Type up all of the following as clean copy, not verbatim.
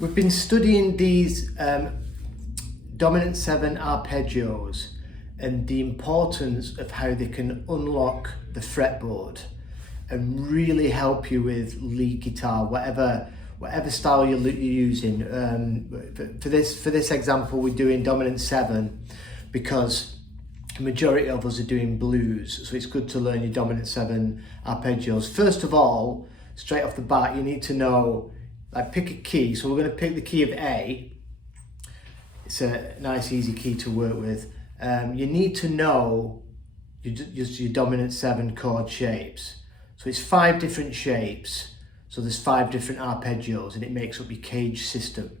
We've been studying these dominant 7 arpeggios and the importance of how they can unlock the fretboard and really help you with lead guitar, whatever style you're using. For this example, we're doing dominant 7 because the majority of us are doing blues, so it's good to learn your dominant 7 arpeggios. First of all, straight off the bat, you need to know, like, pick a key. So we're going to pick the key of A. It's a nice easy key to work with. You need to know your dominant 7 chord shapes. So it's 5 different shapes. So there's 5 different arpeggios and it makes up your cage system.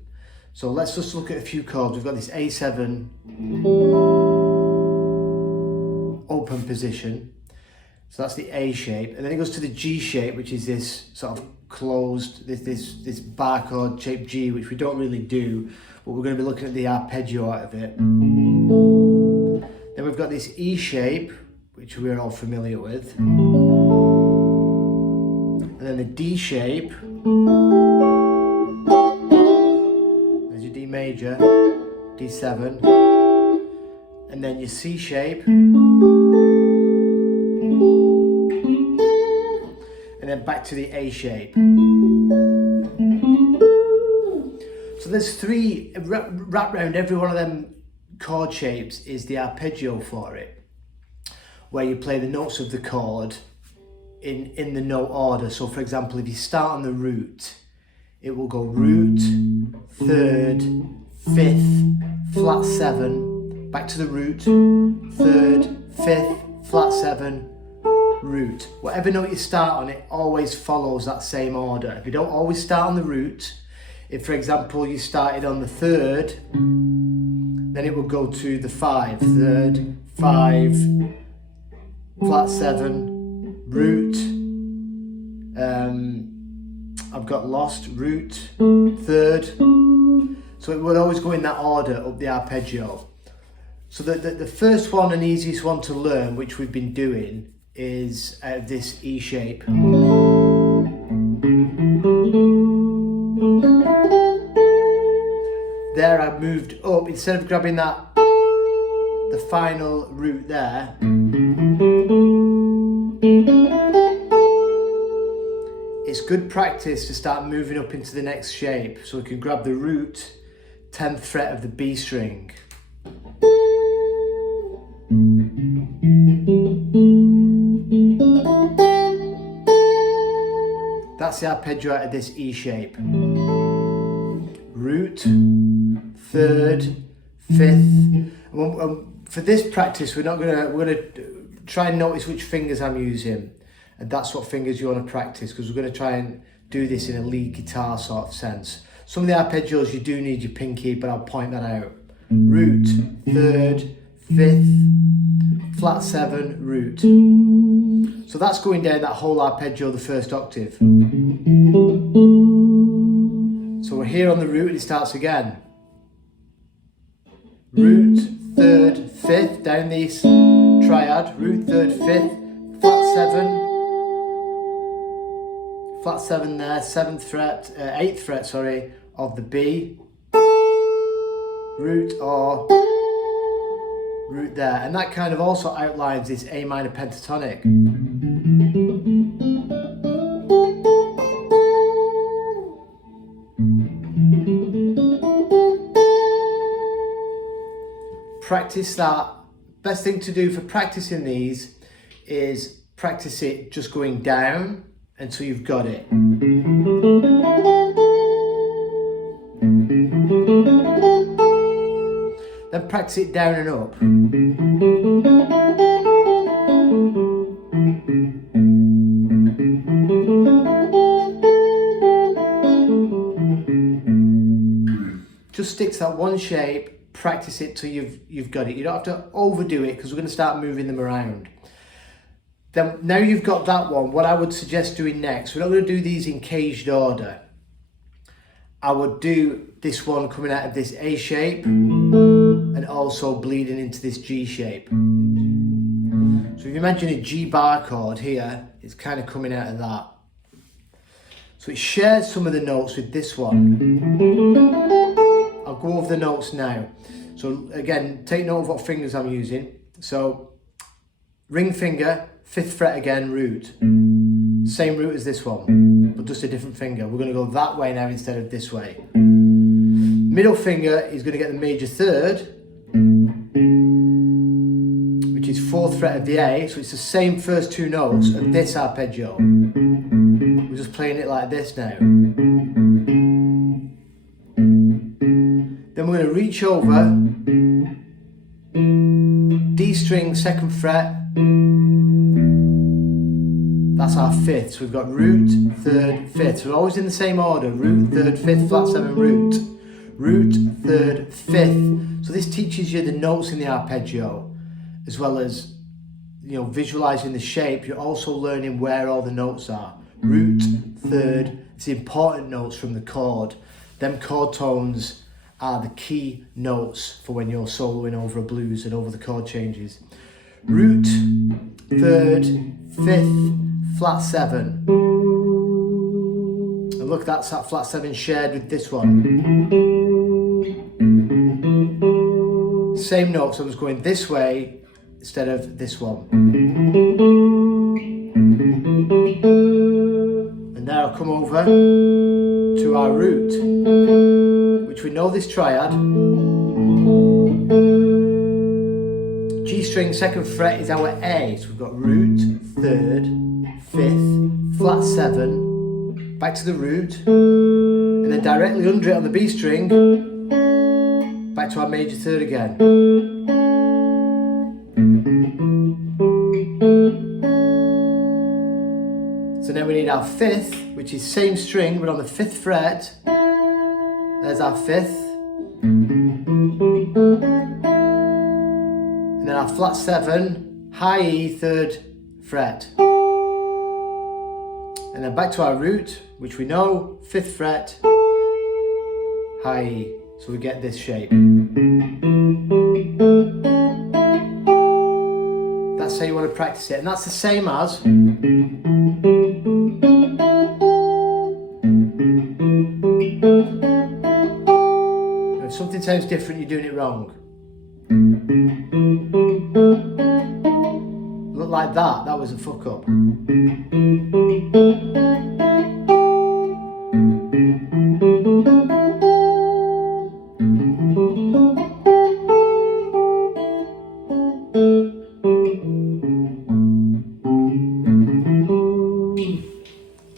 So let's just look at a few chords. We've got this A7 open position. So that's the A shape, and then it goes to the G shape, which is this sort of closed, this bar chord shaped G, which we don't really do, but we're going to be looking at the arpeggio out of it. Then we've got this E shape, which we're all familiar with, and then the D shape. There's your D major, D7, and then your C shape. And then back to the A shape. So there's 3, wrapped around every one of them chord shapes is the arpeggio for it, where you play the notes of the chord in the note order. So for example, if you start on the root, it will go root, 3rd, 5th, flat 7, back to the root, 3rd, 5th, flat 7, root. Whatever note you start on, it always follows that same order. If you don't always start on the root, if for example you started on the 3rd, then it will go to the 5, 3rd, 5, flat 7, root, I've got lost, root, 3rd. So it would always go in that order up the arpeggio. So the first one and easiest one to learn, which we've been doing, is this E shape. There I've moved up, instead of grabbing the final root there, it's good practice to start moving up into the next shape. So we can grab the root, 10th fret of the B string. That's the arpeggio out of this E shape. Root, 3rd, 5th. For this practice, we're gonna try and notice which fingers I'm using, and that's what fingers you want to practice, because we're going to try and do this in a lead guitar sort of sense. Some of the arpeggios you do need your pinky, but I'll point that out. Root, 3rd, 5th, flat 7, root. So that's going down that whole arpeggio, the first octave. So we're here on the root and it starts again. Root, 3rd, 5th, down this triad. Root, 3rd, 5th, flat 7 there, 7th fret, 8th fret, sorry, of the B. Root or root there, and that kind of also outlines this A minor pentatonic. Practice that. Best thing to do for practicing these is practice it just going down until you've got it. Then practice it down and up. Just stick to that one shape, practice it till you've got it. You don't have to overdo it because we're going to start moving them around. Then now you've got that one, what I would suggest doing next, we're not going to do these in caged order. I would do this one coming out of this A shape and also bleeding into this G shape. So if you imagine a G bar chord here, it's kind of coming out of that. So it shares some of the notes with this one. I'll go over the notes now. So again, take note of what fingers I'm using. So ring finger, 5th fret again, root. Same root as this one, but just a different finger. We're going to go that way now instead of this way. Middle finger is going to get the major 3rd, which is 4th fret of the A, so it's the same first 2 notes of this arpeggio. We're just playing it like this now. Then we're going to reach over, D string, 2nd fret, that's our 5th. So we've got root, 3rd, 5th. So we're always in the same order, root, 3rd, 5th, flat 7, root. Root, 3rd, 5th. So this teaches you the notes in the arpeggio, as well as, you know, visualizing the shape. You're also learning where all the notes are. Root, 3rd, it's the important notes from the chord. Them chord tones are the key notes for when you're soloing over a blues and over the chord changes. Root, 3rd, 5th, flat 7. And look, that's that flat 7 shared with this one. Same notes, so I'm just going this way instead of this one. And now I'll come over to our root, which we know this triad. G string, 2nd fret is our A, so we've got root, 3rd, 5th, flat 7, back to the root, and then directly under it on the B string, back to our major 3rd again. So now we need our 5th, which is same string but on the 5th fret. There's our 5th. And then our flat 7, high E, 3rd fret. And then back to our root, which we know, 5th fret, high E. So we get this shape. That's how you want to practice it. And that's the same as if something sounds different, you're doing it wrong. Look like that, that was a fuck up.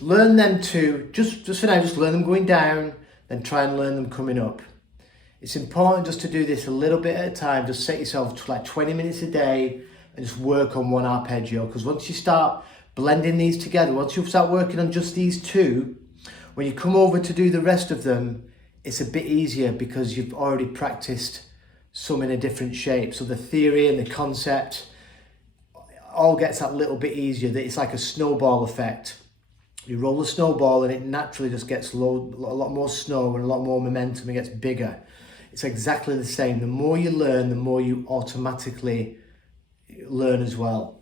Learn them to, just for now, just learn them going down, then try and learn them coming up. It's important just to do this a little bit at a time. Just set yourself to like 20 minutes a day and just work on one arpeggio, because once you start blending these together, once you start working on just these 2, when you come over to do the rest of them, it's a bit easier because you've already practiced some in a different shape. So the theory and the concept all gets that little bit easier. That it's like a snowball effect. You roll the snowball and it naturally just gets a lot more snow and a lot more momentum. It gets bigger. It's exactly the same. The more you learn, the more you automatically learn as well.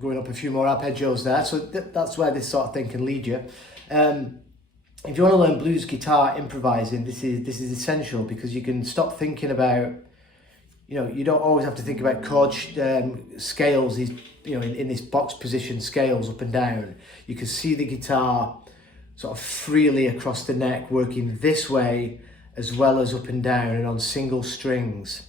Going up a few more arpeggios there. So that's where this sort of thing can lead you. If you want to learn blues guitar improvising, this is essential, because you can stop thinking about, you know, you don't always have to think about chord scales, these, you know, in this box position scales up and down. You can see the guitar sort of freely across the neck, working this way as well as up and down and on single strings.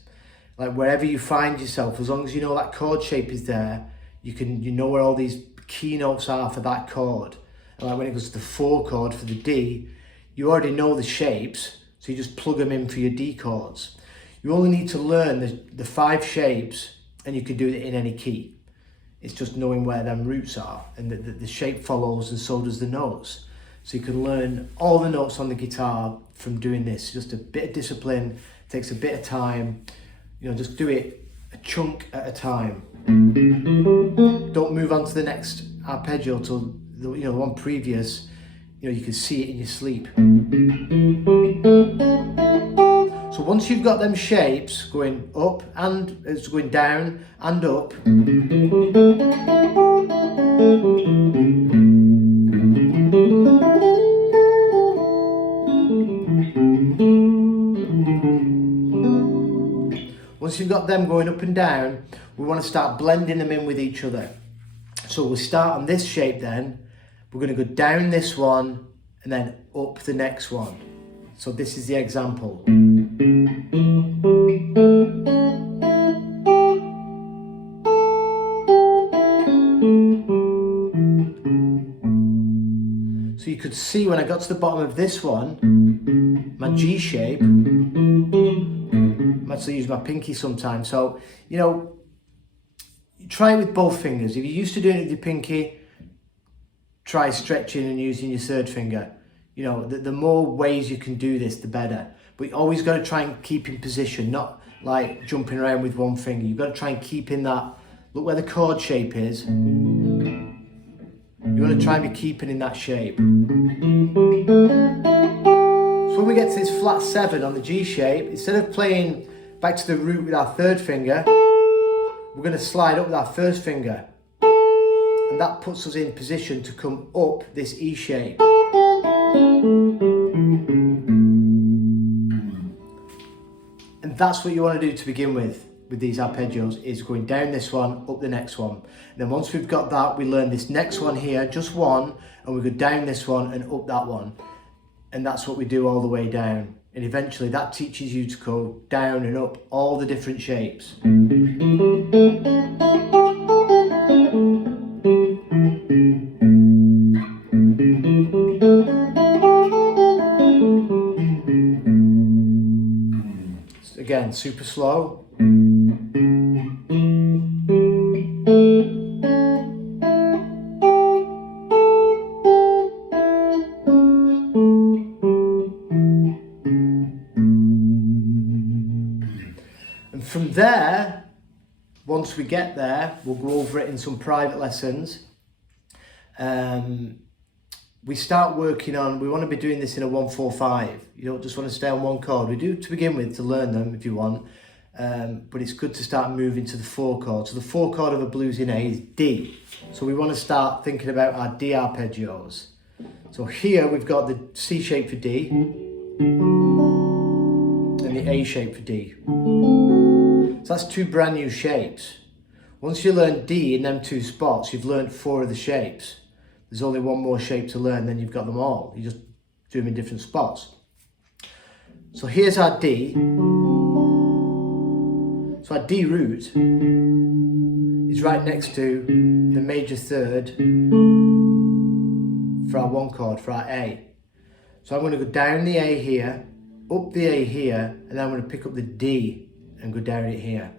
Like wherever you find yourself, as long as you know that chord shape is there, you know where all these key notes are for that chord. And like when it goes to the 4 chord for the D, you already know the shapes, so you just plug them in for your D chords. You only need to learn the 5 shapes, and you can do it in any key. It's just knowing where them roots are, and the shape follows, and so does the notes. So you can learn all the notes on the guitar from doing this. Just a bit of discipline, takes a bit of time. You know, just do it a chunk at a time. Don't move on to the next arpeggio till the one previous. You know, you can see it in your sleep. So once you've got them shapes going up and it's going down and up, once you've got them going up and down, we want to start blending them in with each other. So we'll start on this shape then. We're going to go down this one and then up the next one. So this is the example. So you could see when I got to the bottom of this one, my G shape, I actually use my pinky sometimes. So, you know, try it with both fingers. If you're used to doing it with your pinky, try stretching and using your 3rd finger. You know, the more ways you can do this, the better. But you always got to try and keep in position, not like jumping around with one finger. You've got to try and keep in that, look where the chord shape is. You want to try and be keeping in that shape. So when we get to this flat 7 on the G shape, instead of playing back to the root with our 3rd finger, we're going to slide up with our 1st finger. And that puts us in position to come up this E shape. And that's what you want to do to begin with these arpeggios, is going down this one, up the next one. And then once we've got that, we learn this next one here, just one, and we go down this one and up that one. And that's what we do all the way down. And eventually that teaches you to go down and up all the different shapes. Again, super slow. And from there, once we get there, we'll go over it in some private lessons. We start working on, we want to be doing this in a 1-4-5. You don't just want to stay on one chord. We do to begin with to learn them if you want, but it's good to start moving to the 4 chord. So the 4 chord of a blues in A is D. So we want to start thinking about our D arpeggios. So here we've got the C shape for D and the A shape for D. So that's 2 brand new shapes. Once you learn D in them 2 spots, you've learned 4 of the shapes. There's only one more shape to learn, then you've got them all. You just do them in different spots. So here's our D. So our D root is right next to the major 3rd for our 1 chord, for our A. So I'm going to go down the A here, up the A here, and then I'm going to pick up the D and go down it here.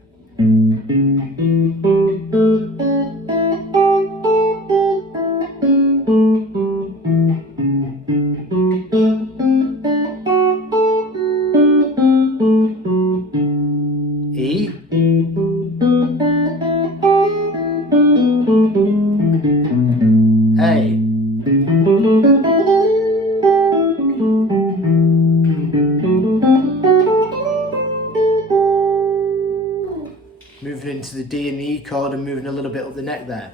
E, A, moving into the D and the E chord and moving a little bit up the neck there.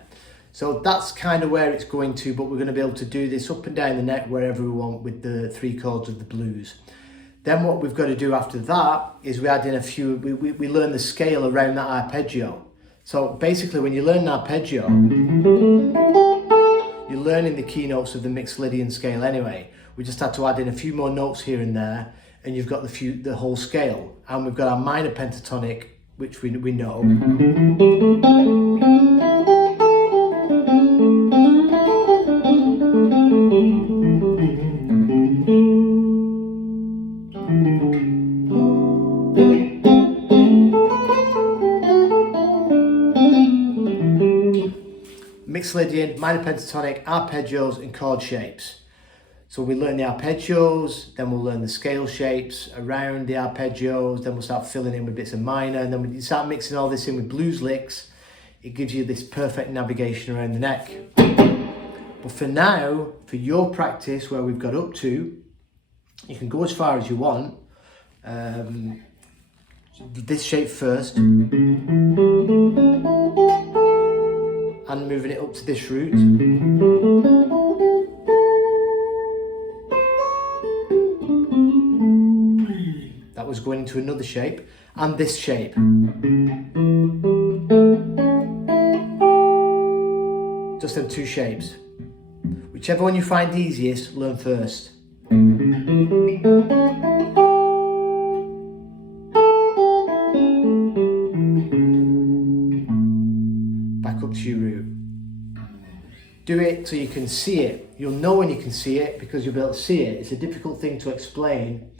So that's kind of where it's going to, but we're going to be able to do this up and down the neck wherever we want with the 3 chords of the blues. Then what we've got to do after that is we add in a few, we learn the scale around that arpeggio. So basically when you learn an arpeggio, you're learning the keynotes of the mixed Lydian scale anyway. We just had to add in a few more notes here and there, and you've got the whole scale. And we've got our minor pentatonic, which we know. Mixolydian, minor pentatonic, arpeggios and chord shapes. So we learn the arpeggios, then we'll learn the scale shapes around the arpeggios, then we'll start filling in with bits of minor, and then when you start mixing all this in with blues licks, it gives you this perfect navigation around the neck. But for now, for your practice where we've got up to, you can go as far as you want. This shape first, and moving it up to this root. That was going into another shape, and this shape. Just them two shapes. Whichever one you find easiest, learn first. Back up to your root. Do it so you can see it. You'll know when you can see it because you'll be able to see it. It's a difficult thing to explain,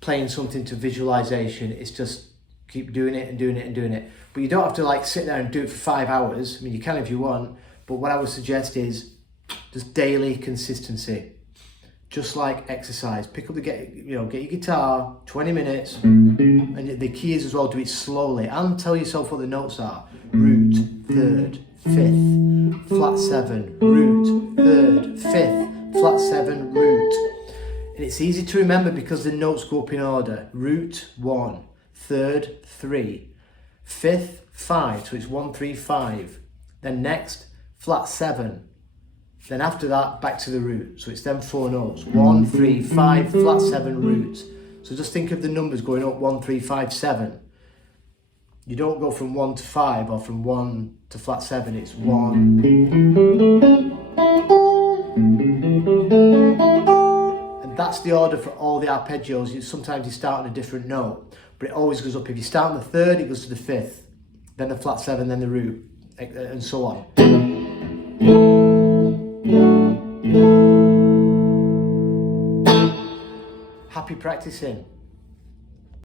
playing something to visualization. It's just keep doing it and doing it and doing it. But you don't have to like sit there and do it for 5 hours. I mean, you can if you want, but what I would suggest is just daily consistency. Just like exercise. Pick up get your guitar, 20 minutes, and the key is as well, do it slowly and tell yourself what the notes are. Root, third, fifth, flat 7, root, third, fifth, flat 7, root. And it's easy to remember because the notes go up in order. Root 1, third 3, fifth 5, so it's 1, 3, 5. Then next, flat 7. Then after that, back to the root. So it's them 4 notes. 1, 3, 5, flat 7, root. So just think of the numbers going up 1, 3, 5, 7. You don't go from 1 to 5 or from 1 to flat 7. It's 1. And that's the order for all the arpeggios. Sometimes you start on a different note, but it always goes up. If you start on the third, it goes to the fifth, then the flat 7, then the root, and so on. Happy practicing.